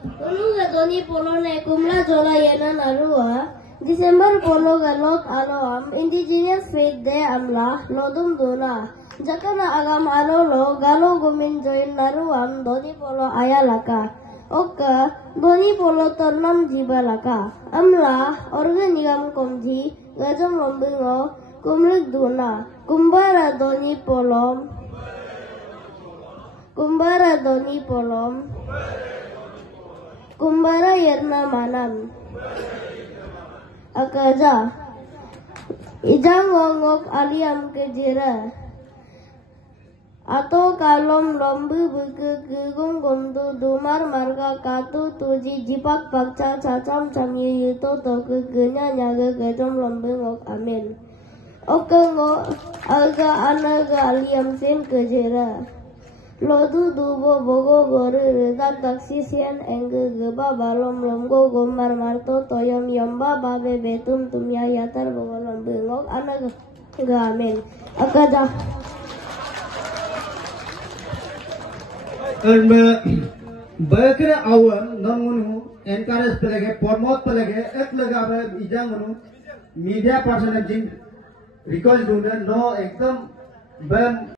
Ulu gatoni polone kumla jola yena narua. December polo galot aloam Indigenous Faith Day amla nodum duna. Jakana agam alolo galo gumin join naruam doni polo ayalaka. Oka doni polo tornam jibalaka. Amla organigam komji gajam lombingo kumlik duna. Kumbara doni polom. Kumbara doni polom. Kumbara yerna manam. Akaja ijang ngongok aliam kejira atau kalom lombu buke gegong gomdo dumar marga katu tuji jipak pakca cacam camye yuto to kegenya nyaga gajom lombu ngok amin oke ngok aga anaga aliam sen kejira lodu dubo bogo gore redak taksi sian engge geba balom lomgo gomar marto toyom yomba babe betum tumya yatar bogo lombe ngok anak gamen akaja bakre awan namunu encourage pelage promote pelage ek lagabe ijangunu media person jing request dunda no ekdam bam